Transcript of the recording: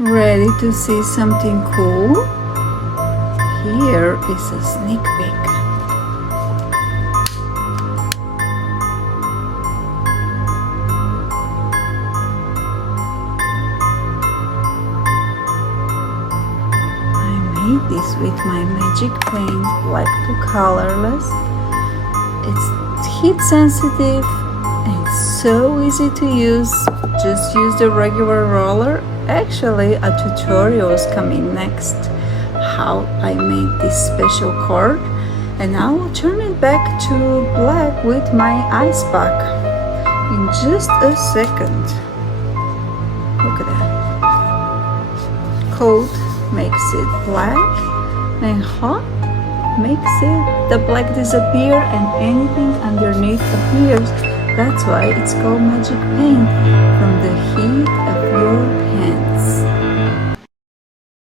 Ready to see something cool? Here is a sneak peek. I made this with my magic paint, black to colorless. It's heat sensitive and so easy to use. Just use the regular roller. Actually, a tutorial is coming next how I made this special card, and I will turn it back to black with my ice pack in just a second. Look at that. Cold makes it black and hot makes it the black disappear and anything underneath appears. That's why it's called magic paint, from the heat of your hand.